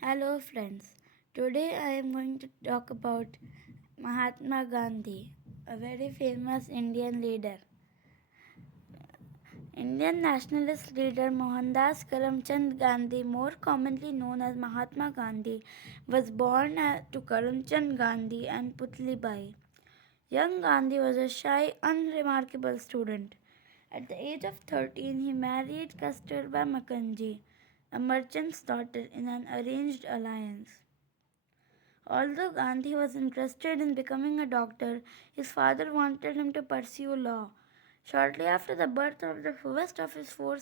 Hello, friends. Today I am going to talk about Mahatma Gandhi, a very famous Indian leader. Indian nationalist leader Mohandas Karamchand Gandhi, more commonly known as Mahatma Gandhi, was born to Karamchand Gandhi and Putli Bai. Young Gandhi was a shy, unremarkable student. At the age of 13, he married Kasturba Makanji, a merchant's daughter, in an arranged alliance. Although Gandhi was interested in becoming a doctor, his father wanted him to pursue law. Shortly after the birth of the first of his four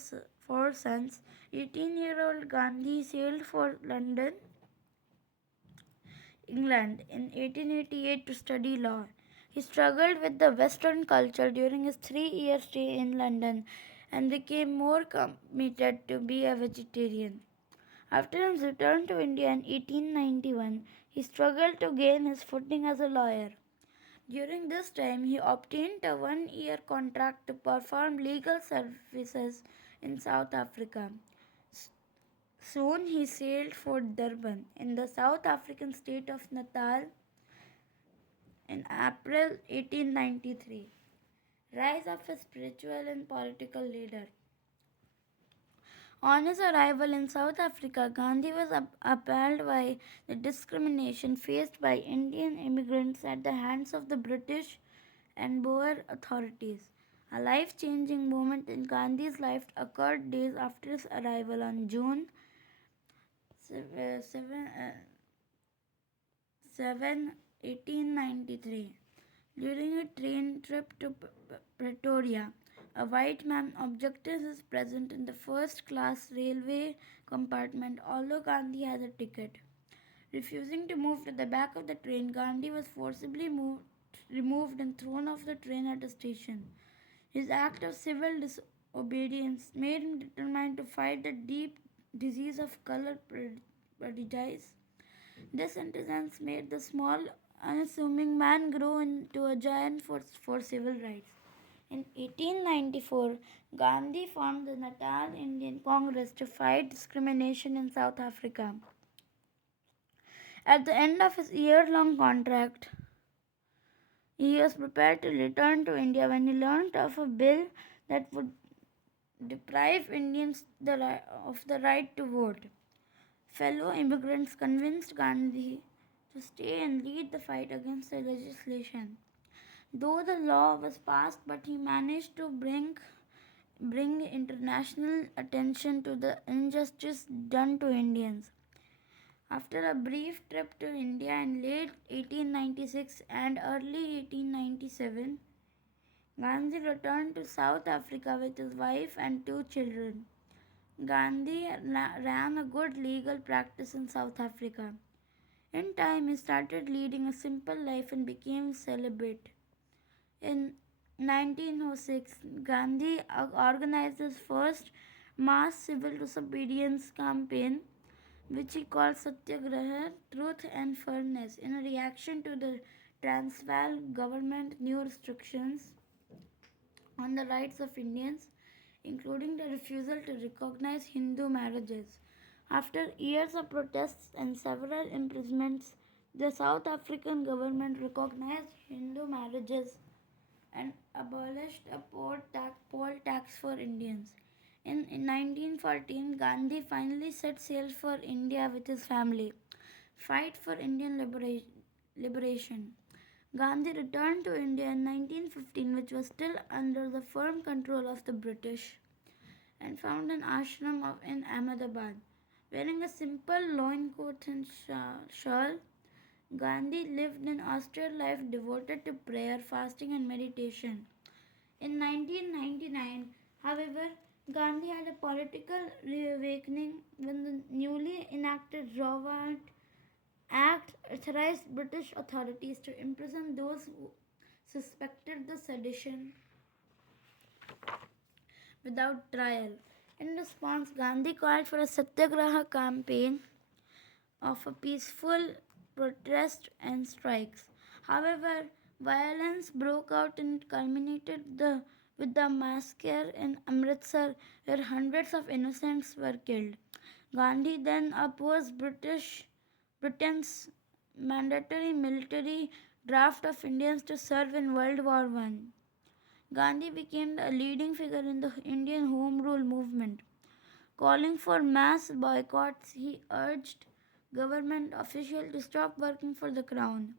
sons, 18-year-old Gandhi sailed for London, England in 1888 to study law. He struggled with the Western culture during his 3 year stay in London and became more committed to be a vegetarian. After his return to India in 1891, he struggled to gain his footing as a lawyer. During this time, he obtained a 1 year contract to perform legal services in South Africa. Soon he sailed for Durban in the South African state of Natal in April 1893. Rise of a spiritual and political leader. On his arrival in South Africa, Gandhi was appalled by the discrimination faced by Indian immigrants at the hands of the British and Boer authorities. A life changing moment in Gandhi's life occurred days after his arrival on June 7, 1893. During a train trip to Pretoria, a white man objected his presence in the first class railway compartment, although Gandhi had a ticket. Refusing to move to the back of the train, Gandhi was forcibly removed and thrown off the train at a station. His act of civil disobedience made him determined to fight the deep disease of color prejudice. This intelligence made the small, unassuming man grow into a giant for civil rights. In 1894, Gandhi formed the Natal Indian Congress to fight discrimination in South Africa. At the end of his year-long contract, he was prepared to return to India when he learned of a bill that would deprive Indians of the right to vote. Fellow immigrants convinced Gandhi to stay and lead the fight against the legislation. Though the law was passed, but he managed to bring international attention to the injustice done to Indians. After a brief trip to India in late 1896 and early 1897, Gandhi returned to South Africa with his wife and two children. Gandhi ran a good legal practice in South Africa. In time, he started leading a simple life and became celibate. In 1906, Gandhi organized his first mass civil disobedience campaign, which he called Satyagraha, Truth and Fairness, in a reaction to the Transvaal government new restrictions on the rights of Indians, including the refusal to recognize Hindu marriages. After years of protests and several imprisonments, the South African government recognized Hindu marriages and abolished a poll tax for Indians. In 1914, Gandhi finally set sail for India with his family. Fight for Indian liberation. Gandhi returned to India in 1915, which was still under the firm control of the British, and found an ashram in Ahmedabad. Wearing a simple loincloth and shawl, Gandhi lived an austere life devoted to prayer, fasting, and meditation. In 1999, however, Gandhi had a political reawakening when the newly enacted Rawat Act authorized British authorities to imprison those who suspected the sedition without trial. In response, Gandhi called for a satyagraha campaign of a peaceful protest and strikes. However, violence broke out and culminated with the massacre in Amritsar, where hundreds of innocents were killed. Gandhi then opposed Britain's mandatory military draft of Indians to serve in World War One. Gandhi became a leading figure in the Indian Home Rule movement. Calling for mass boycotts, he urged government officials to stop working for the crown,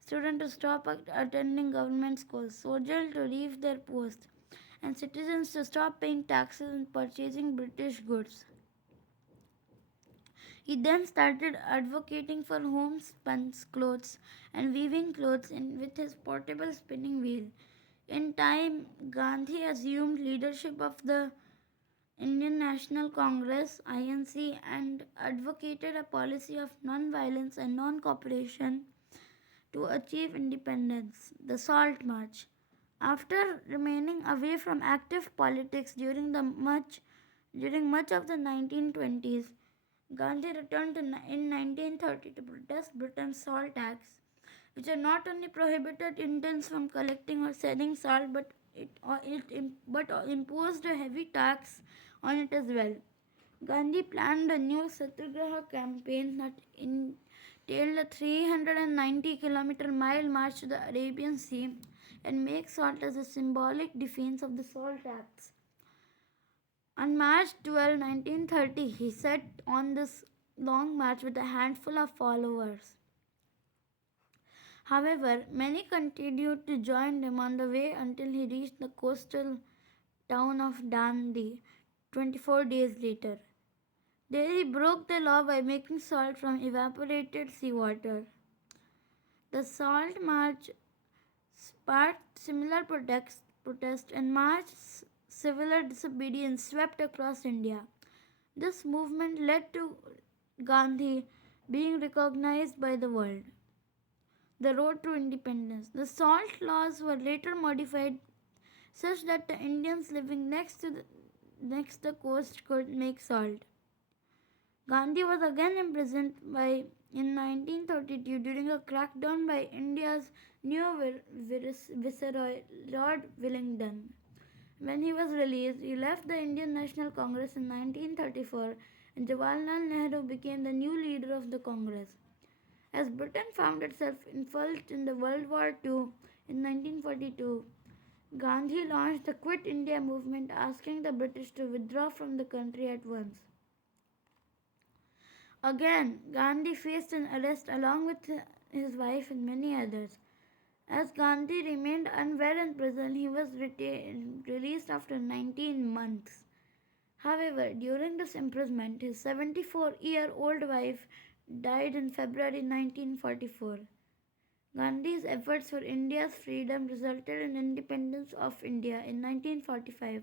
students to stop attending government schools, soldiers to leave their posts, and citizens to stop paying taxes and purchasing British goods. He then started advocating for homespun clothes and weaving clothes with his portable spinning wheel. In time, Gandhi assumed leadership of the Indian National Congress (INC) and advocated a policy of non-violence and non-cooperation to achieve independence. The Salt March. After remaining away from active politics during much of the 1920s, Gandhi returned in 1930 to protest Britain's salt tax, which had not only prohibited Indians from collecting or selling salt, but imposed a heavy tax on it as well. Gandhi planned a new Satyagraha campaign that entailed a 390-kilometer mile march to the Arabian Sea and make salt as a symbolic defense of the salt tax. On March 12, 1930, he set on this long march with a handful of followers. However, many continued to join him on the way until he reached the coastal town of Dandi 24 days later. There he broke the law by making salt from evaporated seawater. The Salt March sparked similar protest and March civil disobedience swept across India. This movement led to Gandhi being recognized by the world. The road to independence. The salt laws were later modified such that the Indians living next the coast could make salt. Gandhi was again imprisoned in 1932 during a crackdown by India's new viceroy Lord Wellington. When he was released, he left the Indian National Congress in 1934 and Jawaharlal Nehru became the new leader of the Congress. As Britain found itself engulfed in the World War II in 1942, Gandhi launched the Quit India movement asking the British to withdraw from the country at once. Again, Gandhi faced an arrest along with his wife and many others. As Gandhi remained unwell in prison, he was released after 19 months. However, during this imprisonment, his 74-year-old wife died in February 1944. Gandhi's efforts for India's freedom resulted in independence of India in 1945,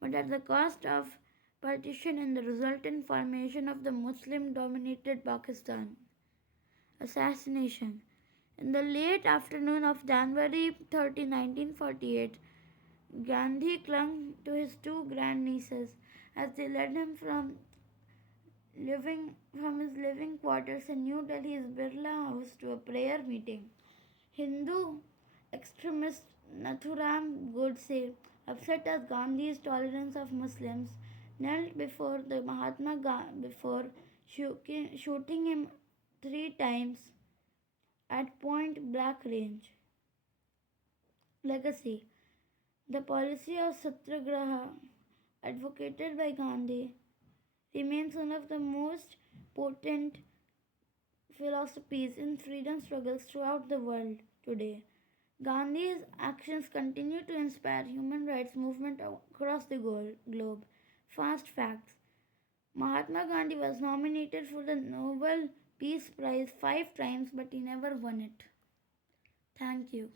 but at the cost of partition and the resultant formation of the Muslim-dominated Pakistan. Assassination. In the late afternoon of January 30, 1948, Gandhi clung to his two grandnieces as they led him from his living quarters in New Delhi's Birla House to a prayer meeting. Hindu extremist Nathuram Godse, upset at Gandhi's tolerance of Muslims, knelt before the Mahatma before shooting him 3 times at point blank range. Legacy. The policy of Satyagraha, advocated by Gandhi, remains one of the most potent philosophies in freedom struggles throughout the world today. Gandhi's actions continue to inspire human rights movement across the globe. Fast facts. Mahatma Gandhi was nominated for the Nobel Peace Prize 5 times but he never won it. Thank you.